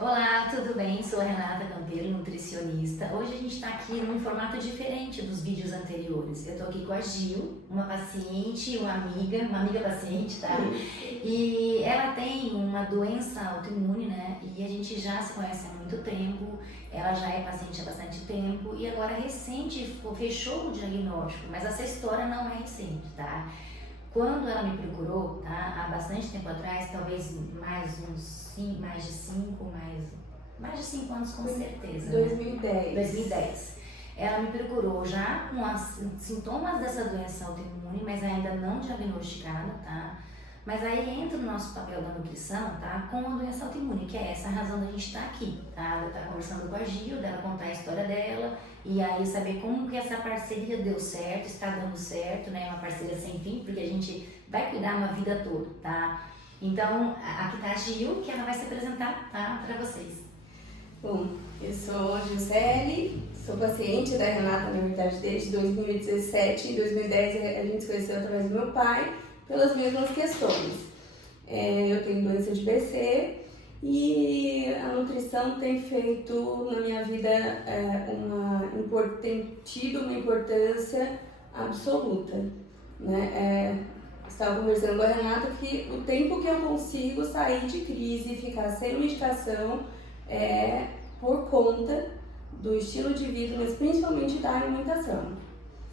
Olá, tudo bem? Sou a Renata Campeiro, nutricionista. Hoje a gente está aqui num formato diferente dos vídeos anteriores. Eu estou aqui com a Gil, uma paciente, uma amiga paciente, tá? E ela tem uma doença autoimune, né? E a gente já se conhece há muito tempo, ela já é paciente há bastante tempo e agora recente fechou o diagnóstico, mas essa história não é recente, tá? Quando ela me procurou, tá, há bastante tempo atrás, talvez mais de 5 anos com certeza. 2010. 2010. Ela me procurou já com sintomas dessa doença autoimune, mas ainda não diagnosticada, tá? Mas aí entra o nosso papel da nutrição, tá? Com a doença autoimune, que é essa a razão da gente estar aqui, tá? Eu estar conversando com a Gil, dela contar a história dela e aí saber como que essa parceria deu certo, está dando certo, né? Uma parceria sem fim, porque a gente vai cuidar uma vida toda, tá? Então, aqui tá a Gil, que ela vai se apresentar, tá? Para vocês. Bom, eu sou a Gilcele, sou paciente da Renata, na verdade, desde 2017. Em 2010 a gente se conheceu através do meu pai, pelas mesmas questões. Eu tenho doença de BC e a nutrição tem feito na minha vida tem tido uma importância absoluta, né? Estava conversando com a Renata que o tempo que eu consigo sair de crise e ficar sem medicação é por conta do estilo de vida, mas principalmente da alimentação.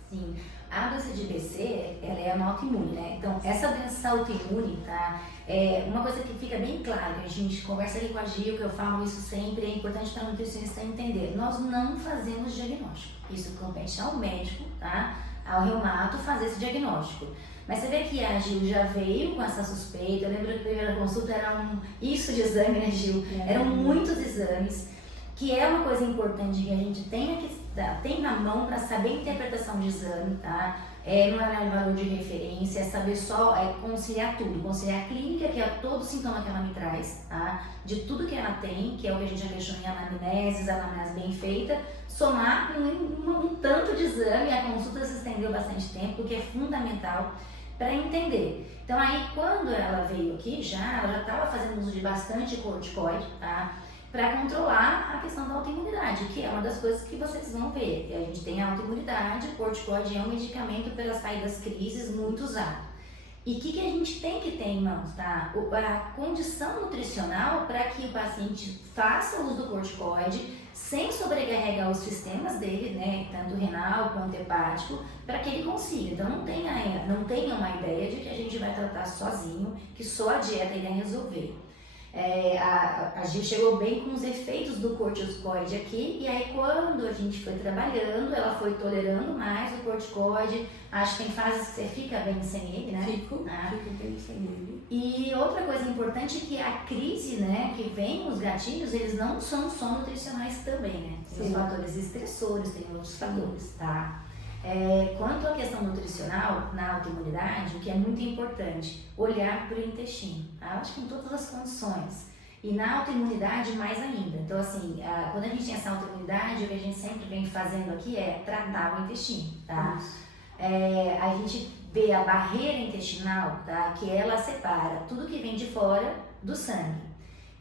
Sim. A doença de BC, ela é uma autoimune, né? Então, essa doença autoimune, tá? É uma coisa que fica bem clara, que a gente conversa ali com a Gil, que eu falo isso sempre, é importante para o nutricionista entender. Nós não fazemos diagnóstico. Isso compete ao médico, tá? Ao reumato fazer esse diagnóstico. Mas você vê que a Gil já veio com essa suspeita. Eu lembro que a primeira consulta era isso de exame, né, Gil? Eram muitos exames, que é uma coisa importante que a gente tem na mão para saber a interpretação de exame, tá? Não é valor de referência, é saber conciliar tudo, conciliar a clínica, que é todo o sintoma que ela me traz, tá? De tudo que ela tem, que é o que a gente já questionou em anamnese bem feita, somar com um tanto de exame. A consulta se estendeu bastante tempo, porque é fundamental para entender. Então aí quando ela veio aqui ela já estava fazendo uso de bastante corticoide, tá? Para controlar a questão da autoimunidade, que é uma das coisas que vocês vão ver. A gente tem a autoimunidade, o corticoide é um medicamento para sair das crises muito usado. E o que a gente tem que ter em mãos, tá? A condição nutricional para que o paciente faça uso do corticoide sem sobrecarregar os sistemas dele, né? Tanto renal quanto hepático, para que ele consiga. Então não tenha uma ideia de que a gente vai tratar sozinho, que só a dieta irá resolver. A Gil chegou bem com os efeitos do corticoide aqui, e aí quando a gente foi trabalhando, ela foi tolerando mais o corticoide. Acho que tem fases que você fica bem sem ele, né? Fico bem sem ele. E outra coisa importante é que a crise, né, que vem os gatilhos, eles não são só nutricionais também, né? Tem os fatores estressores, tem outros fatores, tá? Quanto à questão nutricional, na autoimunidade, o que é muito importante, olhar para o intestino, tá? Eu acho que em todas as condições. E na autoimunidade, mais ainda. Então, assim, quando a gente tem essa autoimunidade, o que a gente sempre vem fazendo aqui é tratar o intestino, tá? A gente vê a barreira intestinal, tá? Que ela separa tudo que vem de fora do sangue.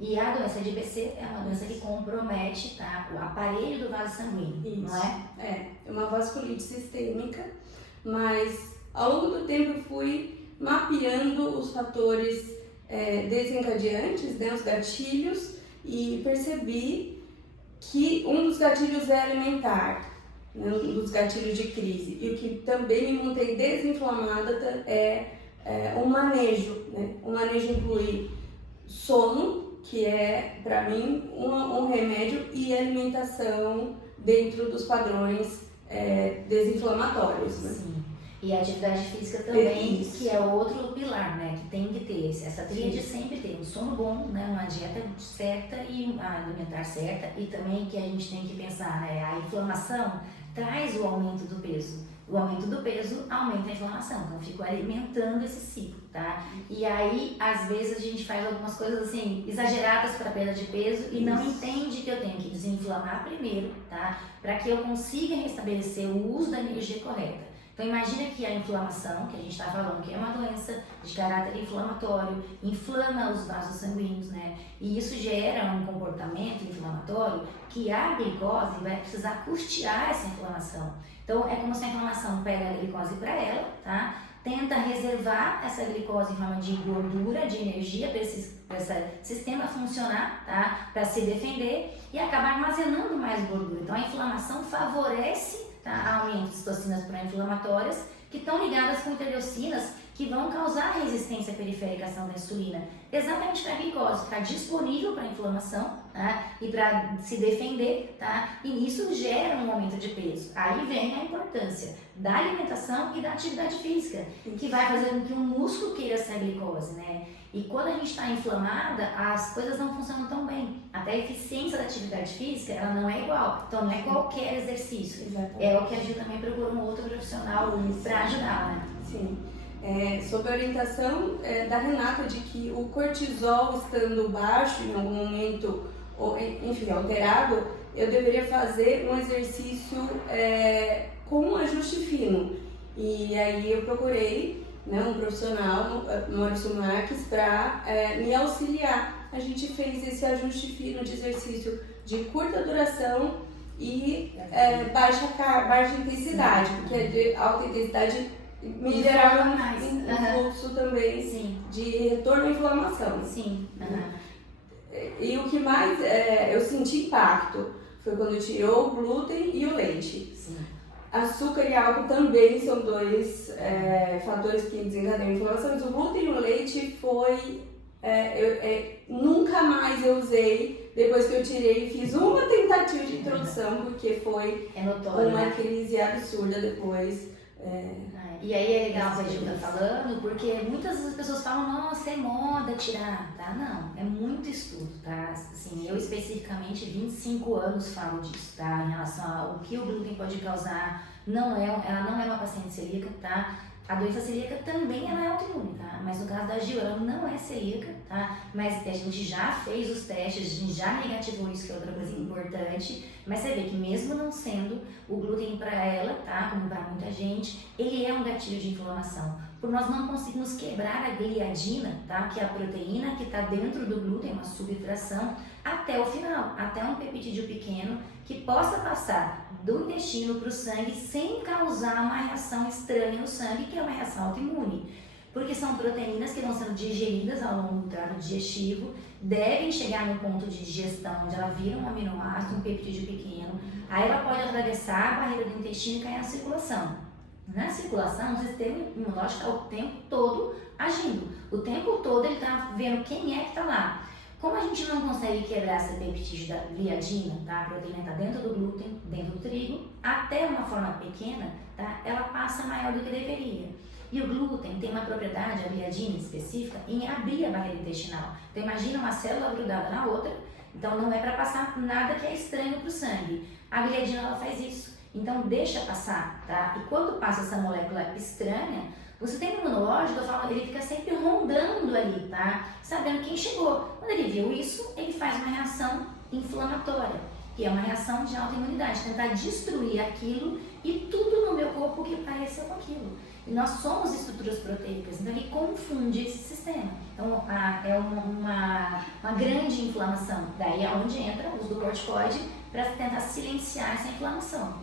E a doença de BC é uma doença que compromete, tá, o aparelho do vaso sanguíneo, Isso. não é? É uma vasculite sistêmica, mas ao longo do tempo eu fui mapeando os fatores desencadeantes, né, os gatilhos, e percebi que um dos gatilhos é alimentar, né, um dos gatilhos de crise. E o que também me mantém desinflamada é o manejo, né? O manejo inclui sono, que é, para mim, um remédio, e alimentação dentro dos padrões desinflamatórios, né? Sim. E a atividade física também, que é outro pilar, né? Que tem que ter. Essa tríade sempre tem um sono bom, né? Uma dieta certa e uma alimentar certa. E também que a gente tem que pensar, né? A inflamação traz o aumento do peso. O aumento do peso aumenta a inflamação, então fico alimentando esse ciclo, tá? E aí, às vezes, a gente faz algumas coisas assim, exageradas para perda de peso e não entende que eu tenho que desinflamar primeiro, tá? Para que eu consiga restabelecer o uso da energia correta. Então imagina que a inflamação, que a gente está falando que é uma doença de caráter inflamatório, inflama os vasos sanguíneos, né? E isso gera um comportamento inflamatório que a glicose vai precisar custear essa inflamação. Então é como se a inflamação pega a glicose para ela, tá? Tenta reservar essa glicose em forma de gordura, de energia para esse sistema funcionar, tá? Para se defender e acaba armazenando mais gordura. Então a inflamação favorece, tá? Aumento de citocinas pró-inflamatórias que estão ligadas com interleucinas que vão causar resistência periférica à ação da insulina, exatamente para a glicose ficar disponível para a inflamação, tá? E para se defender, tá? E isso gera um aumento de peso. Aí vem a importância da alimentação e da atividade física, que vai fazer com que o músculo queira essa glicose, né? E quando a gente está inflamada, as coisas não funcionam tão bem. Até a eficiência da atividade física, ela não é igual. Então, não é qualquer exercício. Exatamente. É o que a gente também procura um outro profissional para ajudar, né? Sim. Sob a orientação da Renata de que o cortisol estando baixo em algum momento, ou, enfim, alterado, eu deveria fazer um exercício com um ajuste fino. E aí eu procurei, né, um profissional, Maurício Marques, para me auxiliar. A gente fez esse ajuste fino de exercício de curta duração e baixa intensidade, porque de alta intensidade me gerava um fluxo também. Sim. De retorno à inflamação. Sim. E o que mais eu senti impacto foi quando tirou o glúten e o leite. Sim. Açúcar e álcool também são dois fatores que desencadeiam a inflamação, mas o glúten e o leite foi... nunca mais eu usei depois que eu tirei e fiz uma tentativa de introdução, porque foi notório, uma né? crise absurda depois. E aí é legal o que a gente tá falando, porque muitas das pessoas falam, nossa, é moda tirar, tá? Não, é muito estudo, tá? Assim, eu especificamente 25 anos falo disso, tá? Em relação ao que o glúten pode causar, ela não é uma paciente celíaca, tá? A doença celíaca também ela é autoimune, tá? Mas no caso da Gil, ela não é celíaca, tá? Mas a gente já fez os testes, a gente já negativou isso, que é outra coisa importante. Mas você vê que mesmo não sendo o glúten para ela, tá? Como para muita gente, ele é um gatilho de inflamação. Por nós não conseguirmos quebrar a gliadina, tá? Que é a proteína que está dentro do glúten, uma subfração, até o final, até um peptídeo pequeno que possa passar do intestino para o sangue sem causar uma reação estranha no sangue, que é uma reação autoimune. Porque são proteínas que vão sendo digeridas ao longo do trato digestivo, devem chegar no ponto de digestão, onde ela vira um aminoácido, um peptídeo pequeno, aí ela pode atravessar a barreira do intestino e cair na circulação. Na circulação, o sistema imunológico está o tempo todo agindo. O tempo todo ele está vendo quem é que está lá. Como a gente não consegue quebrar esse peptídeo da gliadina, tá? A proteína está dentro do glúten, dentro do trigo, até uma forma pequena, tá? Ela passa maior do que deveria. E o glúten tem uma propriedade, a gliadina específica, em abrir a barreira intestinal. Então imagina uma célula grudada na outra, então não é para passar nada que é estranho para o sangue. A gliadina ela faz isso, então deixa passar, tá? E quando passa essa molécula estranha, o sistema imunológico, eu falo, ele fica sempre rondando ali, tá? Sabendo quem chegou. Quando ele viu isso, ele faz uma reação inflamatória, que é uma reação de autoimunidade, tentar destruir aquilo e tudo no meu corpo que pareça com aquilo. E nós somos estruturas proteicas, então ele confunde esse sistema. Então é uma grande inflamação. Daí é onde entra o uso do corticoide para tentar silenciar essa inflamação.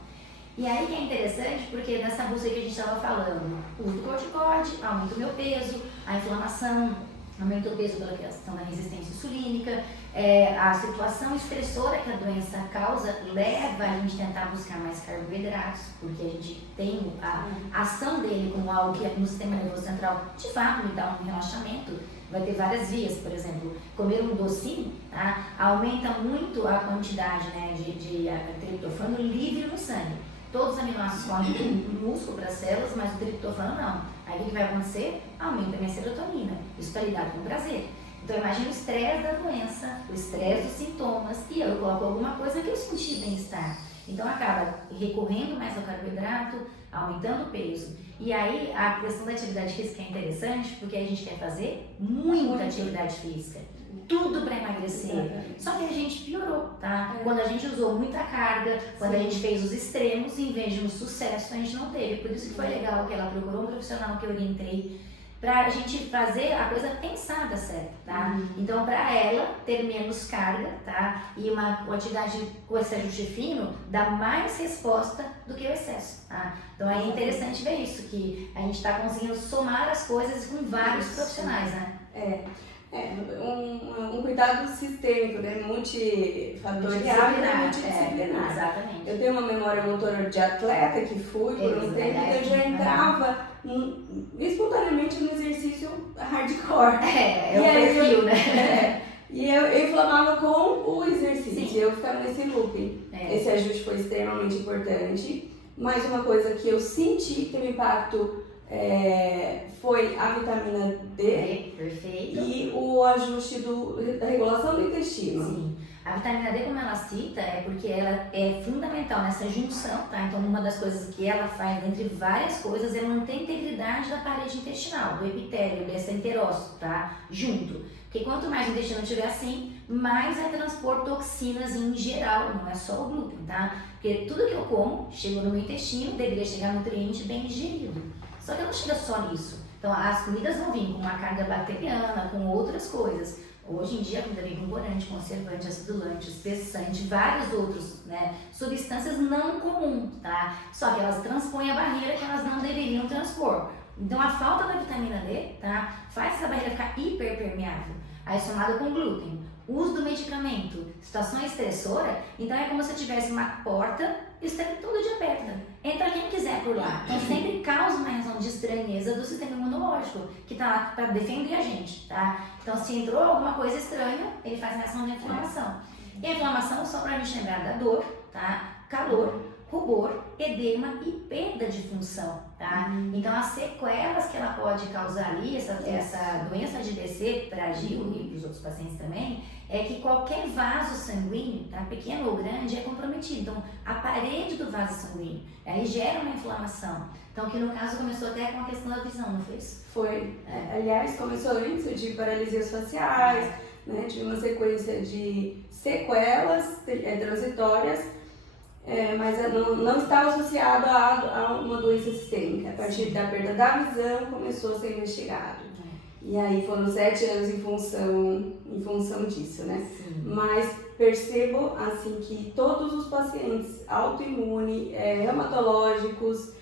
E aí que é interessante, porque nessa busca que a gente estava falando, o uso do corticoide aumenta o meu peso, a inflamação aumenta o peso pela questão da resistência insulínica, a situação estressora que a doença causa leva a gente a tentar buscar mais carboidratos, porque a gente tem a ação dele como algo que no sistema nervoso central de fato me dá um relaxamento. Vai ter várias vias, por exemplo, comer um docinho, tá? Aumenta muito a quantidade, né, de triptofano livre no sangue. Todos os aminoácidos correm do músculo para as células, mas o triptofano não. Aí o que vai acontecer? Aumenta a minha serotonina. Isso está ligado com o prazer. Então imagina o estresse da doença, o estresse dos sintomas, e eu coloco alguma coisa que eu senti bem-estar. Então acaba recorrendo mais ao carboidrato, aumentando o peso. E aí a questão da atividade física é interessante, porque a gente quer fazer muita atividade física. Tudo para emagrecer. Só que a gente piorou. tá? Quando a gente usou muita carga, quando a gente fez os extremos, em vez de um sucesso, a gente não teve. Por isso que foi legal que ela procurou um profissional que eu orientei, pra gente fazer a coisa pensada certo, tá? Então, pra ela ter menos carga, tá? E uma quantidade com esse ajuste fino, dá mais resposta do que o excesso, tá? Então, é interessante ver isso, que a gente tá conseguindo somar as coisas com vários profissionais, né? Um cuidado sistêmico, né? Multifatorial e multidisciplinar. Exatamente. Eu tenho uma memória motora de atleta que fui por um tempo, então eu já entrava espontaneamente no exercício hardcore. É o perfil, né? E eu inflamava com o exercício, Sim. eu ficava nesse looping. Esse ajuste foi extremamente importante. Mais uma coisa que eu senti que teve impacto foi a vitamina D. Perfeito. E o ajuste da regulação do intestino. Sim. A vitamina D, como ela cita, é porque ela é fundamental nessa junção, tá? Então, uma das coisas que ela faz, entre várias coisas, é manter a integridade da parede intestinal, do epitélio, desse enterócito, tá? Junto. Porque quanto mais o intestino estiver assim, mais vai transpor toxinas em geral, não é só o glúten, tá? Porque tudo que eu como, chegou no meu intestino, deveria chegar nutriente bem digerido. Só que não chega só nisso. Então, as comidas vão vir com uma carga bacteriana, com outras coisas. Hoje em dia, a comida vem com corante, conservante, acidulante, espessante, vários outros, né, substâncias não comuns, tá? Só que elas transpõem a barreira que elas não deveriam transpor. Então, a falta da vitamina D, tá, faz essa barreira ficar hiperpermeável. Aí, somado com glúten, uso do medicamento, situação estressora, então é como se tivesse uma porta e está todo dia aberta. Entra quem quiser por lá. Então sempre causa uma reação de estranheza do sistema imunológico, que está lá para defender a gente, tá? Então se entrou alguma coisa estranha, ele faz reação de inflamação. E a inflamação, só para a gente lembrar da dor, tá? Calor, rubor, edema e perda de função, tá? Então as sequelas que ela pode causar ali, essa doença de DC para Gil e os outros pacientes também, é que qualquer vaso sanguíneo, tá, pequeno ou grande, é comprometido. Então a parede do vaso sanguíneo, aí gera uma inflamação. Então que no caso começou até com a questão da visão, não foi isso? Foi. Aliás, começou antes de paralisias faciais, né, de uma sequência de sequelas transitórias, mas não estava associado a uma doença sistêmica. A partir da perda da visão começou a ser investigado. E aí foram 7 anos em função disso, né? Sim. Mas percebo assim que todos os pacientes autoimunes, reumatológicos,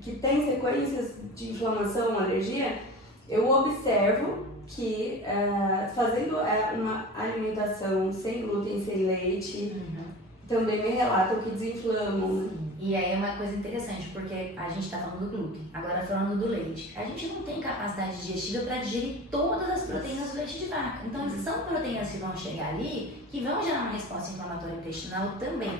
que têm sequências de inflamação, alergia, eu observo que fazendo uma alimentação sem glúten, sem leite, também me relatam que desinflamam. E aí é uma coisa interessante, porque a gente está falando do glúten, agora falando do leite. A gente não tem capacidade digestiva para digerir todas as proteínas do leite de vaca. Então, são proteínas que vão chegar ali, que vão gerar uma resposta inflamatória intestinal também.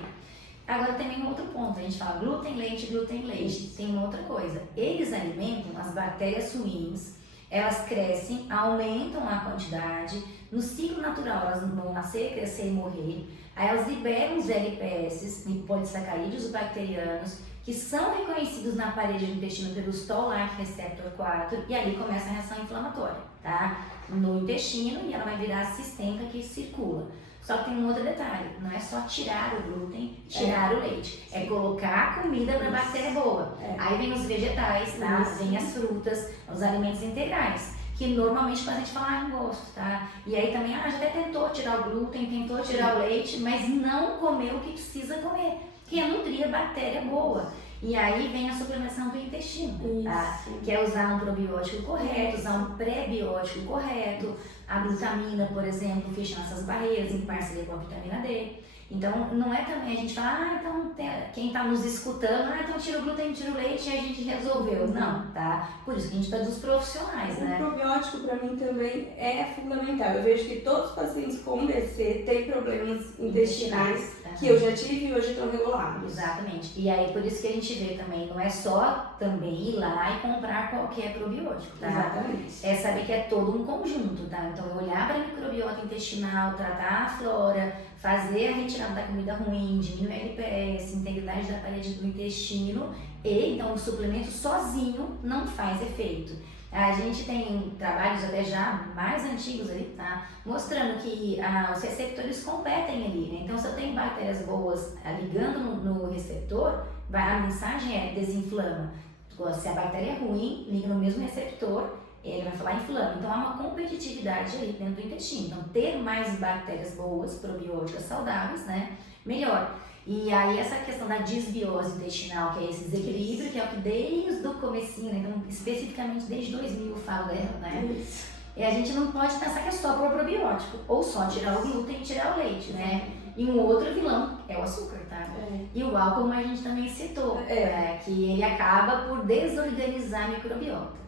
Agora, também um outro ponto, a gente fala glúten, leite, tem uma outra coisa. Eles alimentam as bactérias ruins, elas crescem, aumentam a quantidade, no ciclo natural elas vão nascer, crescer e morrer. Aí elas liberam os LPS, polissacarídeos bacterianos, que são reconhecidos na parede do intestino pelo Toll-like receptor 4, e ali começa a reação inflamatória, tá? No intestino, e ela vai virar sistêmica que circula. Só que tem um outro detalhe, não é só tirar o glúten, tirar o leite, é colocar a comida para a bactéria boa. Aí vem os vegetais, tá? Vem as frutas, os alimentos integrais, que normalmente quando a gente fala, não gosto, tá? E aí também, já até tentou tirar o glúten, tentou tirar o leite, mas não comeu o que precisa comer, que é nutrir a bactéria boa. E aí vem a suplementação do intestino, tá? Que é usar um probiótico correto, usar um pré-biótico correto, a glutamina, por exemplo, fechando essas barreiras em parceria com a vitamina D. Então, não é também a gente falar, então quem está nos escutando, então tira o glúten, tira o leite e a gente resolveu. Não, tá? Por isso que a gente pede os profissionais, né? O probiótico para mim também é fundamental. Eu vejo que todos os pacientes com DC têm problemas intestinais que eu já tive e hoje estão regulados. Exatamente. E aí, por isso que a gente vê também, não é só também ir lá e comprar qualquer probiótico, tá? Exatamente. É saber que é todo um conjunto, tá? Então, eu olhar para a microbiota intestinal, tratar a flora, fazer a retirada da comida ruim, diminuir a LPS, integridade da parede do intestino, e então o suplemento sozinho não faz efeito. A gente tem trabalhos até já mais antigos ali, tá? Mostrando que os receptores competem ali, né? Então, se eu tenho bactérias boas ligando no receptor, a mensagem é desinflama. Se a bactéria é ruim, liga no mesmo receptor, ele vai falar inflama. Então, há uma competitividade ali dentro do intestino. Então, ter mais bactérias boas, probióticas saudáveis, né? Melhor. E aí essa questão da disbiose intestinal, que é esse desequilíbrio, que é o que desde o comecinho, né? Então especificamente desde 2000 eu falo dela, né? E a gente não pode pensar que é só por probiótico, ou só tirar o glúten e tirar o leite, né? E um outro vilão é o açúcar, tá? E o álcool, como a gente também citou, que ele acaba por desorganizar a microbiota.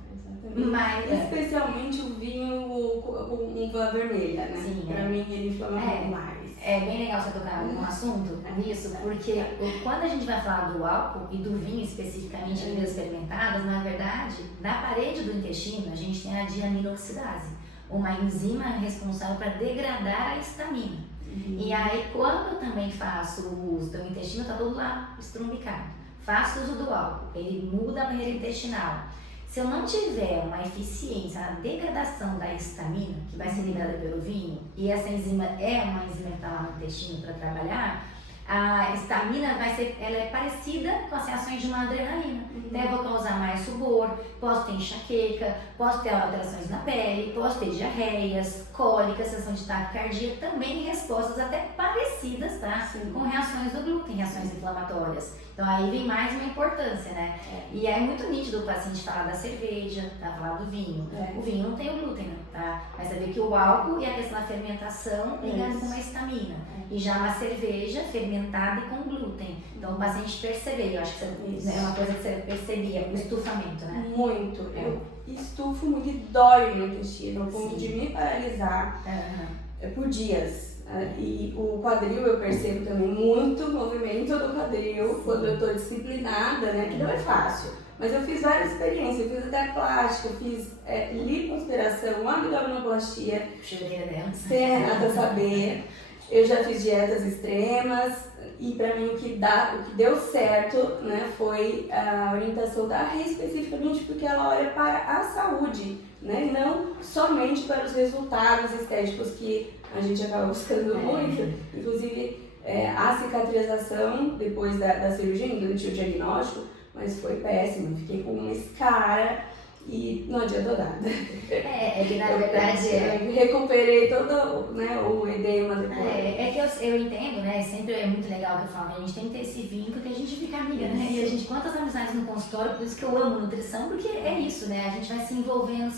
Mas, especialmente o vinho com uva vermelha, né? Sim, pra mim ele inflama mais. É bem legal você tocar num assunto nisso, porque quando a gente vai falar do álcool e do vinho especificamente em bebidas fermentadas, na verdade, na parede do intestino a gente tem a diaminoxidase, uma enzima responsável para degradar a histamina. E aí quando eu também faço o uso do intestino, está todo lá estrumbicado. Faço uso do álcool, ele muda a barreira intestinal. Se eu não tiver uma eficiência na degradação da histamina, que vai ser liberada pelo vinho, e essa enzima é uma enzima que está lá no intestino para trabalhar, a histamina ela é parecida com as reações de uma adrenalina. Então eu vou causar mais rubor, posso ter enxaqueca, posso ter alterações na pele, posso ter diarreias, cólicas, sensação de taquicardia, também respostas até parecidas, tá? Com reações do glúten, reações inflamatórias. Então aí vem mais uma importância, né? E é muito nítido o paciente falar da cerveja, tá? Falar do vinho. O vinho não tem o glúten, tá? Mas você vê que o álcool e a questão da fermentação ligam com a histamina. E já uma cerveja fermentada e com glúten. Então o paciente percebeu, eu acho que é uma coisa que você percebia, o estufamento, né? Muito. Eu estufo muito e dói no intestino, ao ponto de me paralisar por dias. E o quadril eu percebo também muito movimento do quadril quando eu tô disciplinada, né? Que não é fácil. Mas eu fiz várias experiências, eu fiz até plástica, eu fiz lipoaspiração, abdominoplastia, sem a Renata saber. Eu já fiz dietas extremas e pra mim o que deu certo, né, foi a orientação da Rê especificamente porque ela olha para a saúde, né, não somente para os resultados estéticos que a gente acaba buscando muito, inclusive a cicatrização depois da cirurgia, durante o diagnóstico, mas foi péssimo, fiquei com uma escara e não adiantou nada. É que na verdade recuperei todo, né, o edema depois. É que eu entendo, né? Sempre é muito legal que eu falo, a gente tem que ter esse vínculo que a gente fica amiga, né? E a gente, quantas amizades no consultório, por isso que eu amo nutrição, porque é isso, né? A gente vai se envolvendo,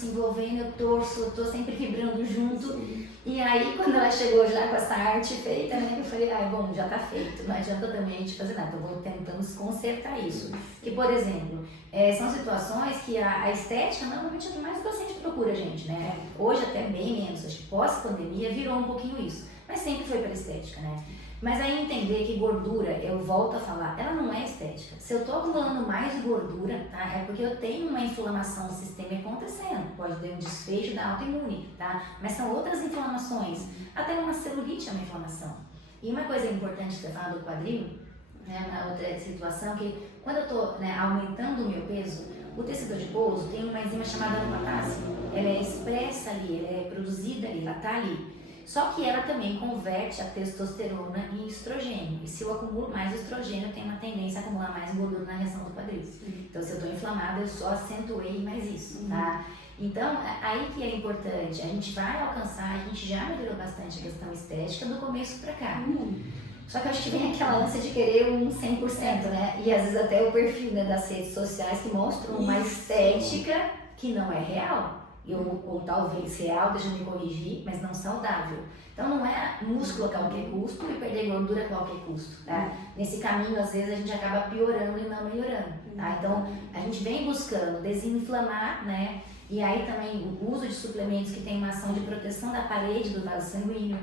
eu torço, eu tô sempre vibrando junto. E aí, quando ela chegou já com essa arte feita, né? Eu falei, bom, já tá feito, não adianta também a gente fazer nada, eu vou tentando consertar isso. Que, por exemplo, são situações que a estética normalmente é o que mais o paciente procura a gente, né? Hoje até bem menos, acho que pós-pandemia virou um pouquinho isso, mas sempre foi pela estética, né? Mas aí entender que gordura, eu volto a falar, ela não é estética. Se eu tô acumulando mais gordura, tá? É porque eu tenho uma inflamação sistêmica acontecendo, pode ter um desfecho da autoimune, tá? Mas são outras inflamações, até uma celulite é uma inflamação. E uma coisa importante que você fala do quadril, né, na outra situação, que quando eu tô, né, aumentando o meu peso, o tecido adiposo tem uma enzima chamada aromatase, ela é expressa ali, ela é produzida ali, ela tá ali. Só que ela também converte a testosterona em estrogênio. E se eu acumulo mais estrogênio, eu tenho uma tendência a acumular mais gordura na região do quadril. Então, se eu estou inflamada, eu só acentuei mais isso, tá? Então, aí que é importante. A gente vai alcançar, a gente já melhorou bastante a questão estética do começo pra cá. Só que eu acho que vem aquela ânsia de querer um 100%, né? E às vezes até o perfil, né, das redes sociais que mostram uma estética que não é real. Ou talvez real, deixa eu me corrigir, mas não saudável. Então não é músculo a qualquer custo e perder gordura a qualquer custo, tá? Nesse caminho, às vezes, a gente acaba piorando e não melhorando, tá? Então a gente vem buscando desinflamar, né? E aí também o uso de suplementos que tem uma ação de proteção da parede do vaso sanguíneo,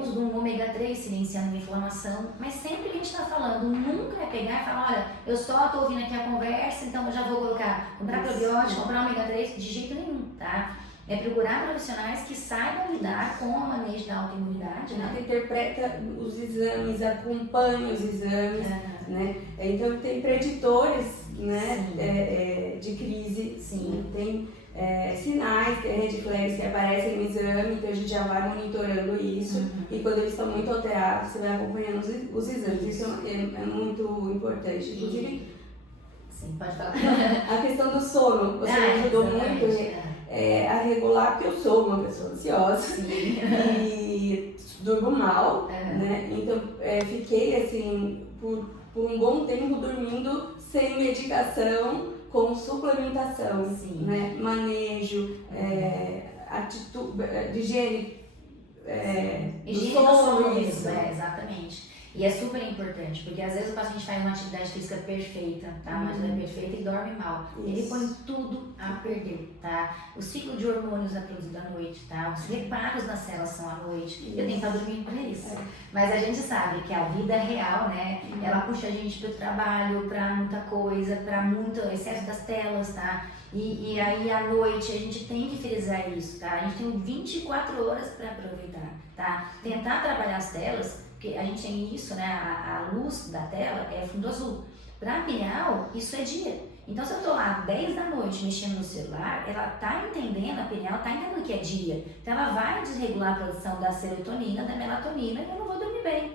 uso do ômega 3 silenciando a inflamação, mas sempre que a gente está falando, nunca é pegar e falar, olha, eu só estou ouvindo aqui a conversa, então eu já vou comprar probiótico, comprar ômega 3, de jeito nenhum, tá? É procurar profissionais que saibam lidar com o manejo da autoimunidade, né? Interpreta os exames, acompanha os exames, né? Então tem preditores né, de crise. Sim. Tem sinais, tem red flags que aparecem no exame, então a gente já vai monitorando isso. E quando eles estão muito alterados, você vai acompanhando os exames. Isso é muito importante. Inclusive, sim, pode falar. A questão do sono, você me ajudou muito a regular, porque eu sou uma pessoa ansiosa e durmo mal, né? Então fiquei assim por um bom tempo dormindo sem medicação, com suplementação, né? Manejo, atitude, higiene, higiene do sono mesmo, exatamente. E é super importante, porque às vezes o paciente faz uma atividade física perfeita, tá? Uma atividade perfeita e dorme mal. Isso. Ele põe tudo a perder, tá? O ciclo de hormônios é produzido à noite, tá? Os reparos nas células são à noite. Isso. Eu tenho que estar dormindo para isso. Mas a gente sabe que a vida real, né? Ela puxa a gente pro trabalho, para muita coisa, para muito excesso das telas, tá? E aí à noite a gente tem que frisar isso, tá? A gente tem 24 horas para aproveitar, tá? Tentar trabalhar as telas, porque a gente tem isso, né? A luz da tela é fundo azul. Para a pineal, isso é dia. Então, se eu estou lá 10 da noite mexendo no celular, ela está entendendo, a pineal está entendendo que é dia. Então, ela vai desregular a produção da serotonina, da melatonina, e eu não vou dormir bem.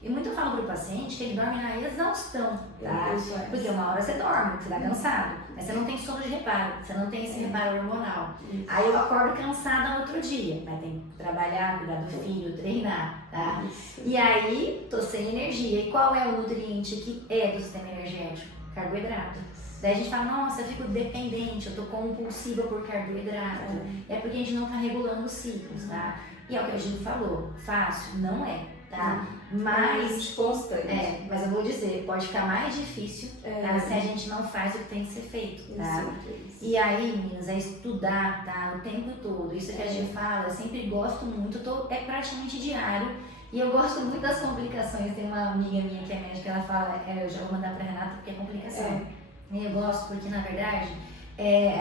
E muito eu falo para o paciente que ele dorme na exaustão, tá? Porque uma hora você dorme, você está cansado, mas você não tem sono de reparo, você não tem esse reparo hormonal. Aí eu acordo cansada no outro dia, mas tem que trabalhar, cuidar do filho, treinar, tá? E aí, tô sem energia. E qual é o nutriente que é do sistema energético? Carboidrato. Daí a gente fala, nossa, eu fico dependente, eu tô compulsiva por carboidrato. É porque a gente não tá regulando os ciclos, tá? E é o que a gente falou, fácil não é, tá? Mas constante. Mas eu vou dizer, pode ficar mais difícil, tá? Se a gente não faz o que tem que ser feito, tá? Isso. E aí, meninas, é estudar, tá? O tempo todo. Isso que a gente fala, eu sempre gosto muito, é praticamente diário. E eu gosto muito das complicações. Tem uma amiga minha que é médica, ela fala, eu já vou mandar pra Renata porque é complicação. E eu gosto porque, na verdade,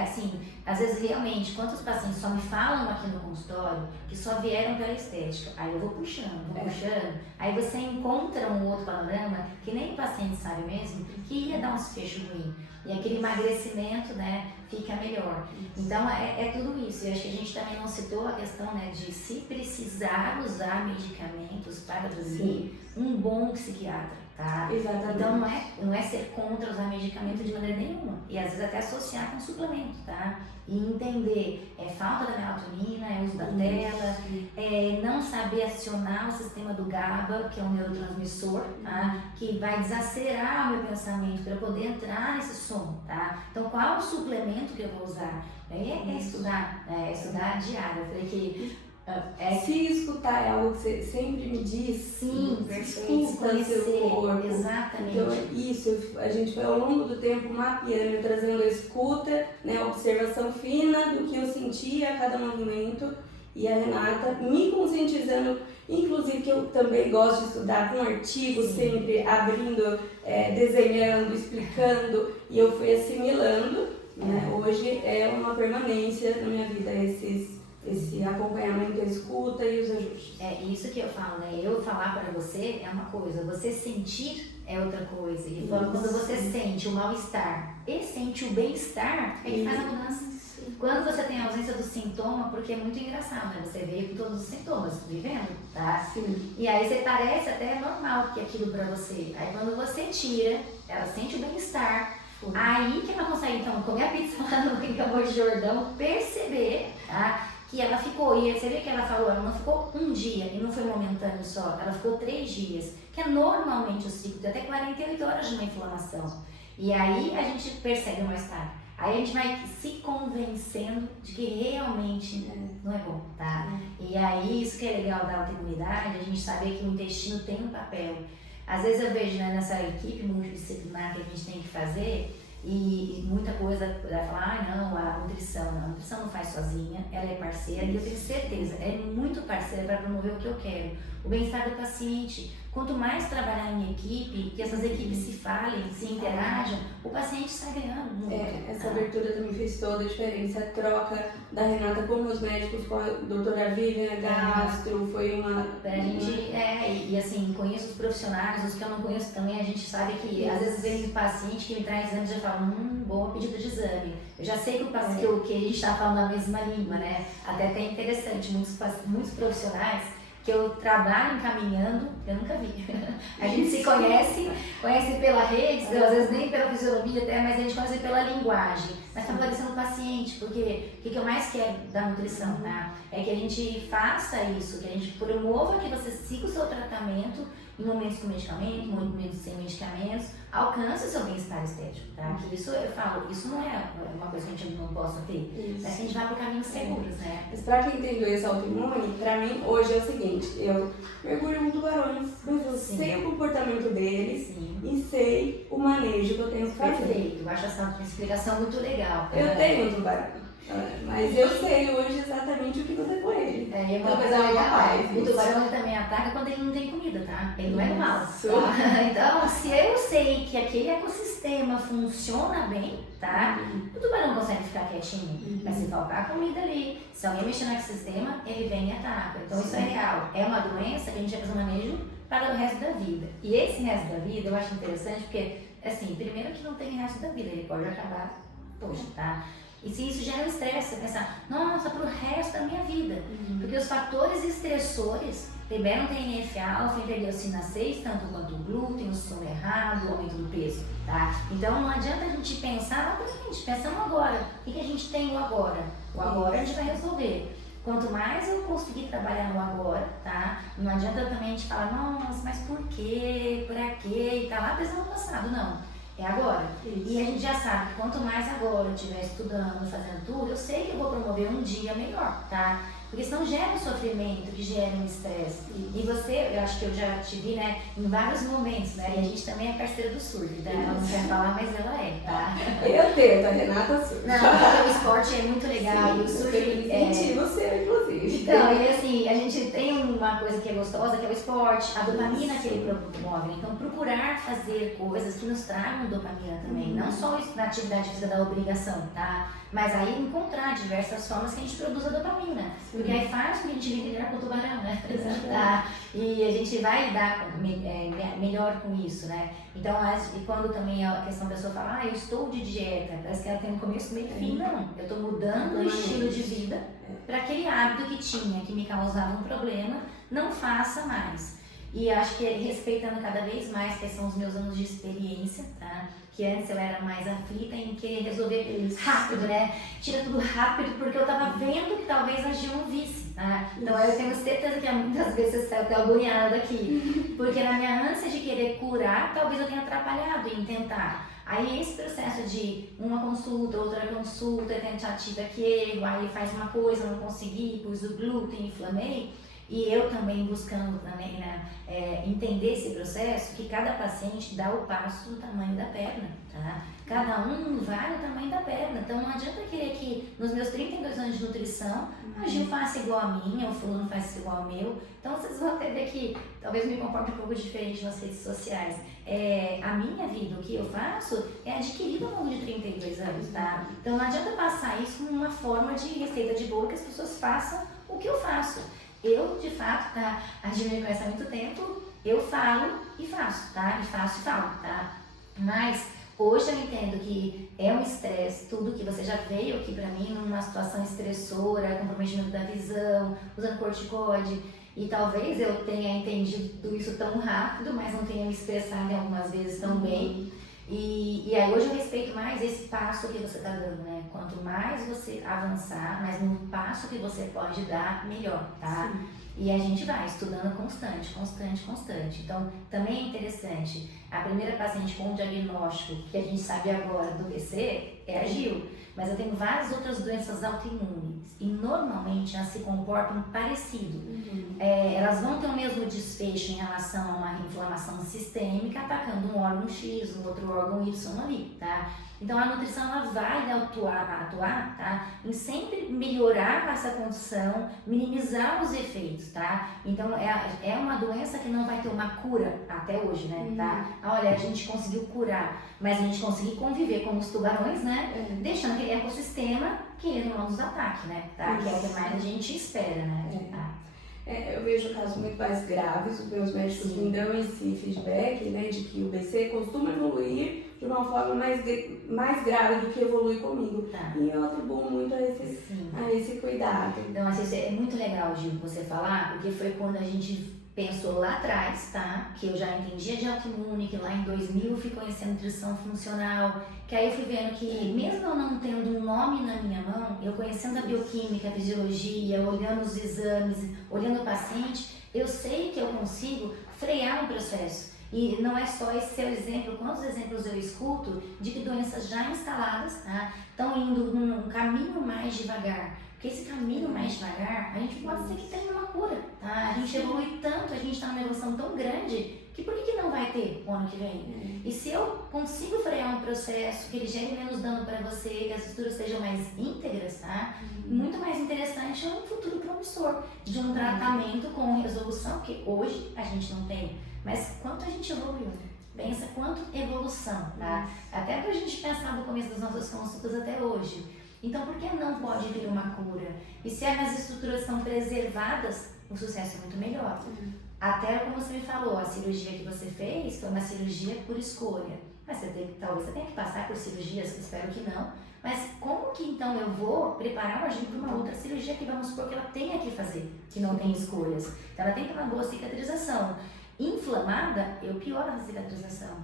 assim, às vezes realmente, quantos pacientes só me falam aqui no consultório que só vieram pela estética, aí eu vou puxando, aí você encontra um outro panorama que nem o paciente sabe mesmo, que ia dar um desfecho ruim, e aquele emagrecimento, né, fica melhor. Então é tudo isso, e acho que a gente também não citou a questão, né, de se precisar usar medicamentos para dormir, um bom psiquiatra. Tá? Exatamente. Então não é ser contra usar medicamento de maneira nenhuma, e às vezes até associar com suplemento, tá? E entender falta da melatonina, uso da tela, não saber acionar o sistema do GABA, que é um neurotransmissor, tá? Que vai desacelerar o meu pensamento para poder entrar nesse sono, tá? Então qual é o suplemento que eu vou usar? Estudar, estudar diário. Eu falei que se escutar é algo que você sempre me diz. Sim, escuta o seu corpo. Exatamente. Então, isso, a gente foi ao longo do tempo mapeando, trazendo a escuta, né, a observação fina do que eu sentia a cada movimento. E a Renata me conscientizando, inclusive que eu também gosto de estudar com artigos, sempre abrindo, desenhando, explicando, e eu fui assimilando. Né? Hoje é uma permanência na minha vida esse acompanhamento, a escuta e os ajustes. É isso que eu falo, né? Eu falar para você é uma coisa, você sentir é outra coisa. E quando você sente o mal-estar e sente o bem-estar, é que faz a mudança. Quando você tem a ausência do sintoma, porque é muito engraçado, né? Você veio com todos os sintomas, vivendo, tá? Sim. E aí você parece até normal que é aquilo para você. Aí quando você tira, ela sente o bem-estar. Aí que ela consegue, então, comer a pizza lá no Campo de Jordão, perceber, tá? Que ela ficou, e você vê que ela falou, ela não ficou um dia, e não foi momentâneo só, ela ficou 3 dias, que é normalmente o ciclo de até 48 horas de uma inflamação. E aí a gente percebe o mal-estar. Aí a gente vai se convencendo de que realmente não é bom, tá? E aí isso que é legal da autoimunidade, a gente saber que o intestino tem um papel. Às vezes eu vejo, né, nessa equipe multidisciplinar que a gente tem que fazer, e muita coisa vai falar, não, a nutrição não faz sozinha, ela é parceira, e eu tenho certeza, é muito parceira para promover o que eu quero, o bem-estar do paciente. Quanto mais trabalhar em equipe, que essas equipes se falem, se interajam, o paciente está ganhando muito. Essa abertura também fez toda a diferença, a troca da Renata com meus médicos, com a doutora Vivian Gastro, foi uma... Pra gente, e assim, conheço os profissionais, os que eu não conheço também, a gente sabe que às vezes vem um paciente que me traz exame e já fala, boa pedida de exame. Eu já sei que o que a gente está falando a mesma língua, né? Até interessante, muitos profissionais que eu trabalho encaminhando, eu nunca vi. A gente se conhece pela rede, às vezes nem pela fisionomia até, mas a gente conhece pela linguagem. Mas está favorecendo o paciente, porque o que eu mais quero da nutrição, tá? É que a gente faça isso, que a gente promova que você siga o seu tratamento em momentos com medicamento, em momentos sem medicamentos, alcance o seu bem-estar estético, tá? Que isso, eu falo, isso não é uma coisa que a gente não possa ter, mas que a gente vai para caminhos seguros, né? Mas pra quem tem doença autoimune, pra mim hoje é o seguinte, eu mergulho em tubarões, mas eu sei o comportamento deles e sei o manejo que eu tenho que fazer. Perfeito, eu acho essa explicação muito legal. Eu tenho um tubarão. Mas eu sei hoje exatamente o que fazer com ele. É uma coisa legal. O tubarão ele também ataca quando ele não tem comida, tá? Ele não é do mal. Tá? Então, se eu sei que aquele ecossistema funciona bem, tá? O tubarão consegue ficar quietinho. Mas se faltar comida ali, se alguém mexer no ecossistema, ele vem e ataca. Então isso é real. É uma doença que a gente vai fazer um manejo para o resto da vida. E esse resto da vida eu acho interessante porque, assim, primeiro que não tem resto da vida, ele pode acabar hoje, tá? E se isso gera um estresse, você pensar, nossa, pro resto da minha vida. Porque os fatores estressores liberam TNF-alfa, interleucina 6, tanto quanto o glúten, o sono errado, o aumento do peso, tá? Então não adianta a gente pensar lá pra frente, pensamos agora. O que a gente tem no agora? O agora a gente vai resolver. Quanto mais eu conseguir trabalhar no agora, tá? Não adianta também a gente falar, nossa, mas por quê? Pra quê? E tá lá pensando no passado, não. É agora. Isso. E a gente já sabe que quanto mais agora eu estiver estudando, fazendo tudo, eu sei que eu vou promover um dia melhor, tá? Porque senão gera um sofrimento, que gera um estresse. E você, eu acho que eu já te vi, né, em vários momentos, né? E a gente também é parceira do surf, tá? Ela não quer falar, mas ela é, tá? Eu tento, a Renata surf. Não, porque o esporte é muito legal. Sim, e o surf você, inclusive. Então, e assim, a gente tem uma coisa que é gostosa, que é o esporte, a dopamina que ele promove. Então, procurar fazer coisas que nos tragam dopamina também. Não só na atividade física da obrigação, tá? Mas aí encontrar diversas formas que a gente produz a dopamina. Porque aí faz com que a gente lidar com o tubarão, né? Tá? E a gente vai lidar melhor com isso, né? Então, e quando também a questão da pessoa fala, eu estou de dieta, parece que ela tem um começo, meio e fim. Não, eu estou mudando o estilo de vida para aquele hábito que tinha, que me causava um problema, não faça mais. E acho que respeitando cada vez mais, que são os meus anos de experiência, tá? Que antes eu era mais aflita em querer resolver rápido, né? Tira tudo rápido, porque eu tava vendo que talvez a Gil não visse, tá? Então eu tenho certeza que muitas vezes você saiu até agoniada daqui, porque na minha ânsia de querer curar, talvez eu tenha atrapalhado em tentar. Aí esse processo de uma consulta, outra consulta, tentativa que erro, aí faz uma coisa, não consegui, pus o glúten, inflamei. E eu também buscando também, né, entender esse processo, que cada paciente dá o passo do tamanho da perna, tá? Cada um vai no tamanho da perna. Então não adianta querer que nos meus 32 anos de nutrição, a Gil faça igual a minha, o fulano faça igual ao meu. Então vocês vão até ver que talvez me comporte um pouco diferente nas redes sociais. A minha vida, o que eu faço, é adquirido ao longo de 32 anos, tá? Então não adianta passar isso como uma forma de receita de bolo que as pessoas façam o que eu faço. Eu, de fato, tá? A gente me conhece há muito tempo, eu falo e faço, tá? E faço e falo, tá? Mas hoje eu entendo que é um estresse, tudo que você já veio aqui pra mim numa situação estressora, comprometimento da visão, usando corticoide. E talvez eu tenha entendido isso tão rápido, mas não tenha me expressado algumas vezes tão bem. E aí hoje eu respeito mais esse passo que você está dando, né? Quanto mais você avançar, mais um passo que você pode dar, melhor, tá? Sim. E a gente vai estudando constante. Então, também é interessante, a primeira paciente com diagnóstico que a gente sabe agora do BC é a Gil, mas eu tenho várias outras doenças autoimunes e normalmente elas se comportam parecido. Elas vão ter o mesmo desfecho em relação a uma inflamação sistêmica atacando um órgão X, um outro órgão Y ali, tá? Então a nutrição ela vai atuar, tá? Em sempre melhorar essa condição, minimizar os efeitos, tá? Então é uma doença que não vai ter uma cura até hoje, né? Tá? Olha, a gente conseguiu curar, mas a gente conseguiu conviver com os tubarões, né? Deixando aquele ecossistema que ele não nos ataque, né? Tá? Que é o que mais a gente espera, né? Tá? Eu vejo casos muito mais graves, os meus médicos me dão esse feedback, né, de que o BC costuma evoluir de uma forma mais grave do que evolui comigo. Tá. E eu atribuo muito a esse cuidado. Então, assim, é muito legal, Gil, você falar, porque foi quando a gente pensou lá atrás, tá? Que eu já entendia de autoimune, que lá em 2000 eu fui conhecendo nutrição funcional, que aí eu fui vendo que mesmo eu não tendo um nome na minha mão, eu conhecendo a bioquímica, a fisiologia, olhando os exames, olhando o paciente, eu sei que eu consigo frear um processo. E não é só esse seu exemplo, quantos exemplos eu escuto de que doenças já instaladas, tá? Estão indo num caminho mais devagar. Porque esse caminho mais devagar, a gente pode ser que tenha uma cura, tá? A gente evolui tanto, a gente está numa evolução tão grande, que por que não vai ter o ano que vem? E se eu consigo frear um processo, que ele gere menos dano para você, que as estruturas sejam mais íntegras, tá? Muito mais interessante é um futuro promissor de um tratamento com resolução, que hoje a gente não tem. Mas quanto a gente evoluiu? Pensa quanto evolução, tá? Até pra gente pensar no começo das nossas consultas até hoje. Então, por que não pode vir uma cura? E se as estruturas são preservadas, o sucesso é muito melhor. Até como você me falou, a cirurgia que você fez foi uma cirurgia por escolha. Mas talvez você tenha que passar por cirurgias, espero que não. Mas como que então eu vou preparar a gente para uma outra cirurgia que vamos supor que ela tenha que fazer, que não tem escolhas? Então, ela tem que ter uma boa cicatrização. Inflamada, eu pioro a cicatrização.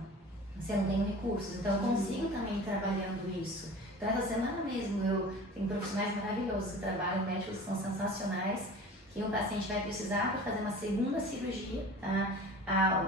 Você não tem recursos, então eu consigo também ir trabalhando isso. Então, essa semana mesmo, eu tenho profissionais maravilhosos que trabalham, médicos que são sensacionais, que um paciente vai precisar para fazer uma segunda cirurgia, tá?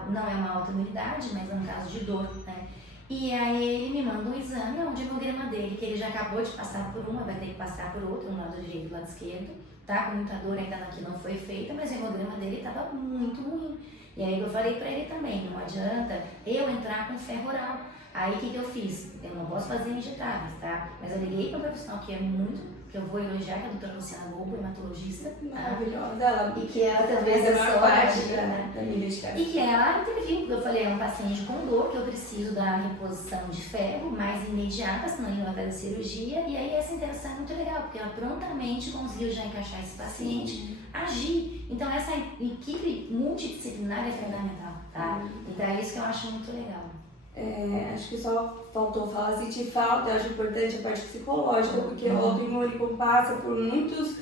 Não é uma autoimunidade, mas é um caso de dor, né? E aí ele me manda um exame onde o hemograma dele, que ele já acabou de passar por uma, vai ter que passar por outra, um lado direito e um lado esquerdo, tá? Com muita dor, ainda aqui não foi feita, mas o hemograma dele estava muito ruim. E aí eu falei pra ele também, não adianta eu entrar com ferro oral. Aí o que eu fiz? Eu não posso fazer injetáveis, tá? Mas eu liguei para um profissional que é muito, que eu vou elogiar, que é a doutora Luciana Lobo, hematologista. Maravilhosa. Ela, e que ela talvez é a maior parte né? da minha investigação. E que ela interviu, eu falei, é um paciente com dor, que eu preciso da reposição de ferro mais imediata, senão ele não vai fazer cirurgia. E aí essa interação é muito legal, porque ela prontamente conseguiu já encaixar esse paciente, agir. Então essa equipe multidisciplinar é fundamental, tá? Então é isso que eu acho muito legal. Acho que só faltou falar, sentir falta, eu acho importante a parte psicológica, porque o autoimune passa por muitos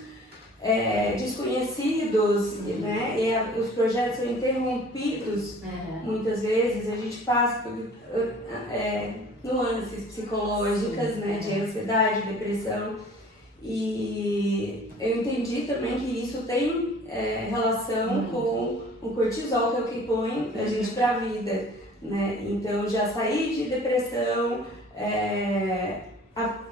desconhecidos, né? E os projetos são interrompidos muitas vezes, a gente passa por nuances psicológicas, né? De ansiedade, depressão, e eu entendi também que isso tem relação com o cortisol, que é o que põe a gente para a vida. Né? Então, já sair de depressão,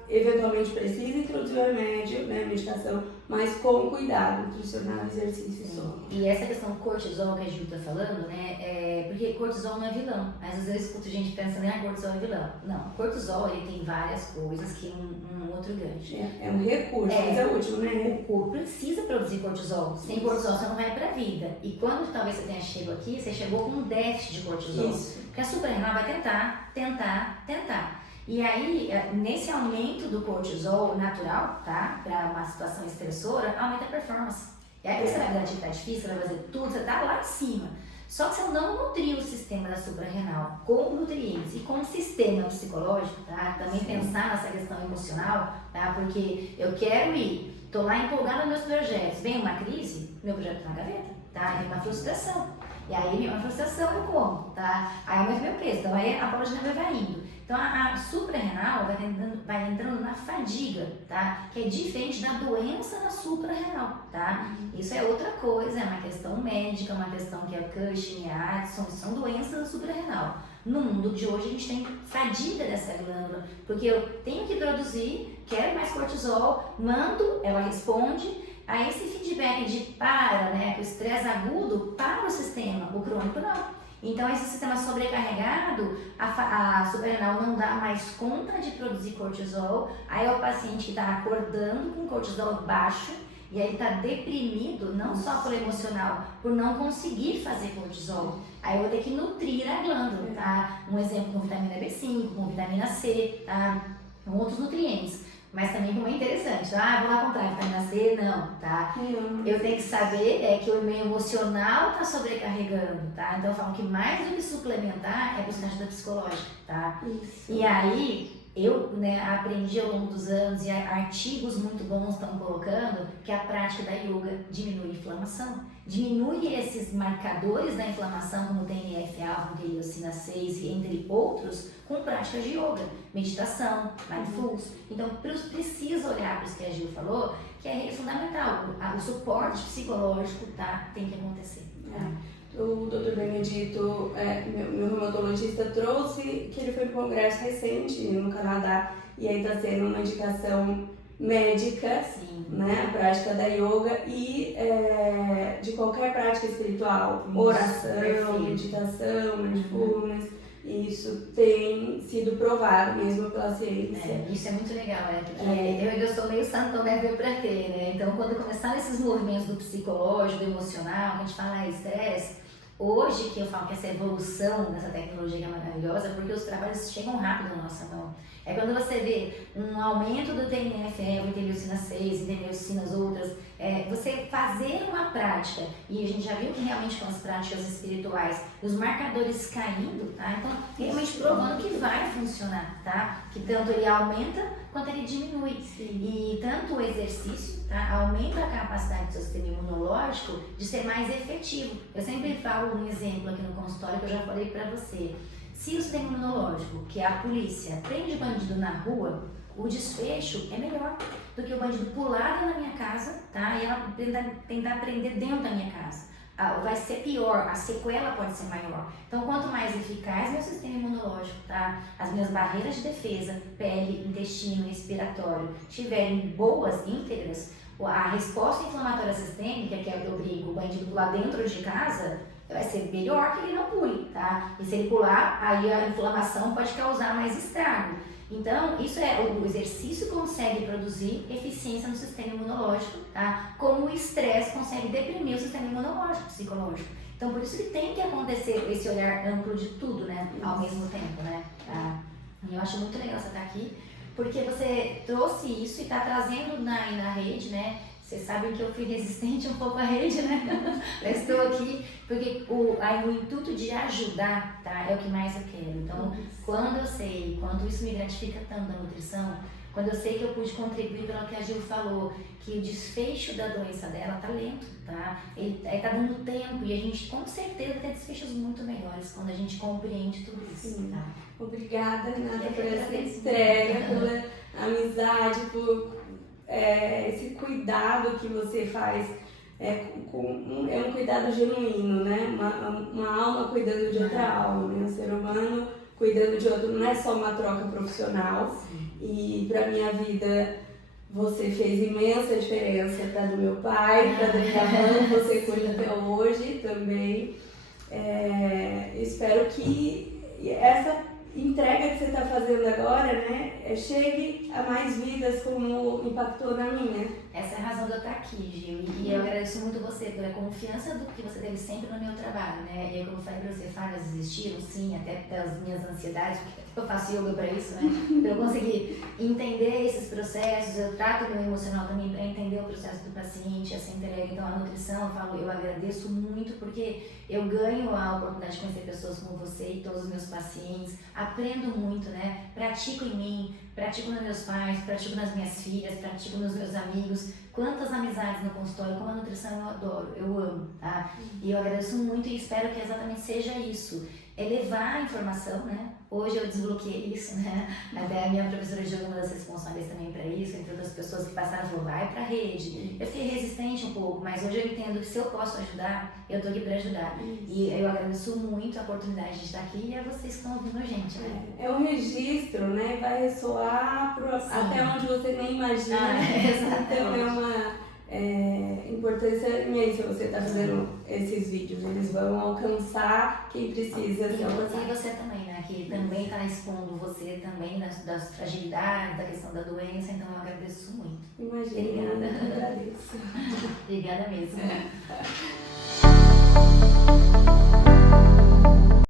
eventualmente precisa introduzir o remédio, né, medicação, mas com cuidado, nutricional, exercício e sono. E essa questão do cortisol que a Gil tá falando, né, porque cortisol não é vilão. Às vezes eu escuto gente pensando, cortisol é vilão. Não, cortisol ele tem várias coisas que um outro gancho. É um recurso, mas é útil, né? O corpo precisa produzir cortisol. Sem cortisol você não vai pra vida. E quando talvez você tenha chegado aqui, você chegou com um déficit de cortisol. Isso. Porque a suprarrenal vai tentar. E aí, nesse aumento do cortisol natural, tá? Para uma situação estressora, aumenta a performance. E aí, você vai fazer atividade física, vai fazer tudo, você tá lá em cima. Só que você não nutriu o sistema da suprarrenal com nutrientes e com o sistema psicológico, tá? Também pensar nessa questão emocional, tá? Porque eu quero ir, tô lá empolgada nos meus projetos, vem uma crise, meu projeto tá na gaveta, tá? Vem uma frustração. E aí vem uma frustração, eu como, tá? Aí aumenta meu peso, então aí a bola de neve vai indo. Então a suprarrenal vai entrando na fadiga, tá? Que é diferente da doença da suprarrenal, tá? Isso é outra coisa, é uma questão médica, uma questão que é Cushing, Addison, são doenças da suprarrenal. No mundo de hoje a gente tem fadiga dessa glândula, porque eu tenho que produzir, quero mais cortisol, mando, ela responde. Aí esse feedback de né, o estresse agudo para o sistema, o crônico não. Então esse sistema sobrecarregado, a suprarrenal não dá mais conta de produzir cortisol, aí é o paciente que está acordando com cortisol baixo, e aí está deprimido, não só por emocional, por não conseguir fazer cortisol. Aí eu vou ter que nutrir a glândula, tá? Um exemplo com vitamina B5, com vitamina C, tá? Com outros nutrientes. Mas também como é interessante, vou lá comprar vitamina C, não, tá? Eu tenho que saber que o meu emocional tá sobrecarregando, tá? Então eu falo que mais do que suplementar é buscar ajuda psicológica, tá? Isso. E aí, eu aprendi ao longo dos anos, e artigos muito bons estão colocando, que a prática da yoga diminui a inflamação. Diminui esses marcadores da inflamação, como o TNF-alfa, interleucina 6, entre outros, com práticas de yoga, meditação, mindfulness. Então, precisa olhar para isso que a Gil falou, que é fundamental. O suporte psicológico tem que acontecer. O Dr. Benedito, meu reumatologista, trouxe que ele foi para um congresso recente no Canadá e aí está sendo uma indicação médica, né, a prática da yoga e de qualquer prática espiritual, oração, meditação, mindfulness, isso tem sido provado mesmo pela ciência. Isso é muito legal, porque eu sou meio santão, ver pra quê, né? Então, quando começaram esses movimentos do psicológico, do emocional, que a gente fala estresse, hoje que eu falo que essa evolução dessa tecnologia é maravilhosa, porque os trabalhos chegam rápido na nossa mão. É quando você vê um aumento do TNF-alfa, interleucina 6, interleucinas outras, você fazer uma prática, e a gente já viu que realmente com as práticas espirituais, os marcadores caindo, tá? Então, realmente provando que vai funcionar, tá? Que tanto ele aumenta quanto ele diminui. E tanto o exercício, aumenta a capacidade do seu sistema imunológico de ser mais efetivo. Eu sempre falo um exemplo aqui no consultório que eu já falei pra você. Se o sistema imunológico, que é a polícia, prende bandido na rua, o desfecho é melhor do que o bandido pular dentro da minha casa, e ela tentar prender dentro da minha casa. Vai ser pior, a sequela pode ser maior. Então, quanto mais eficaz meu sistema imunológico, as minhas barreiras de defesa, pele, intestino, respiratório, estiverem boas, íntegras, a resposta inflamatória sistêmica, que é o que eu brinco, o bandido pular dentro de casa, vai ser melhor que ele não pule, E se ele pular, aí a inflamação pode causar mais estrago. Então, isso o exercício consegue produzir eficiência no sistema imunológico, Como o estresse consegue deprimir o sistema imunológico, psicológico. Então, por isso que tem que acontecer esse olhar amplo de tudo, ao mesmo tempo, E eu acho muito legal você estar aqui, porque você trouxe isso e está trazendo na rede, Vocês sabem que eu fui resistente um pouco à rede, Eu estou aqui porque o intuito de ajudar, é o que mais eu quero. Então, quando eu sei quanto isso me gratifica tanto na nutrição, quando eu sei que eu pude contribuir pelo que a Gil falou, que o desfecho da doença dela tá lento, Ele tá dando tempo e a gente com certeza vai ter desfechos muito melhores quando a gente compreende tudo isso, Obrigada, Renata, por essa entrega, pela amizade, por esse cuidado que você faz, é um cuidado genuíno, uma alma cuidando de outra alma, um ser humano cuidando de outro, não é só uma troca profissional. E para minha vida você fez imensa diferença para do meu pai, para da minha mãe, você cuida até hoje também. Espero que essa entrega que você está fazendo agora, chegue a mais vidas como impactou na minha. Essa é a razão de eu estar aqui, Gil, e eu agradeço muito você pela confiança que você teve sempre no meu trabalho, E aí, como eu falei pra você, falhas existiram, sim, até pelas minhas ansiedades, porque eu faço yoga para isso, Pra eu conseguir entender esses processos, eu trato o meu emocional também para entender o processo do paciente, essa entrega. Então, a nutrição, eu agradeço muito, porque eu ganho a oportunidade de conhecer pessoas como você e todos os meus pacientes, aprendo muito, Pratico em mim, pratico nos meus pais, pratico nas minhas filhas, pratico nos meus amigos. Quantas amizades no consultório, como a nutrição eu adoro, eu amo, E eu agradeço muito e espero que exatamente seja isso. Levar a informação, Hoje eu desbloqueei isso, Até a minha professora de yoga é uma das responsáveis também para isso, entre outras pessoas que passaram, falou, vai pra rede. Eu fiquei resistente um pouco, mas hoje eu entendo que se eu posso ajudar, eu tô aqui para ajudar. E eu agradeço muito a oportunidade de estar aqui e a vocês que estão ouvindo a gente, É um registro, vai ressoar até onde você nem imagina. Então é uma importância imensa você estar fazendo esses vídeos. Eles vão alcançar quem precisa ser alcançado. E você também, que também está expondo você também das fragilidades, da questão da doença, então eu agradeço muito. Imagina, obrigada. Eu agradeço. Obrigada mesmo.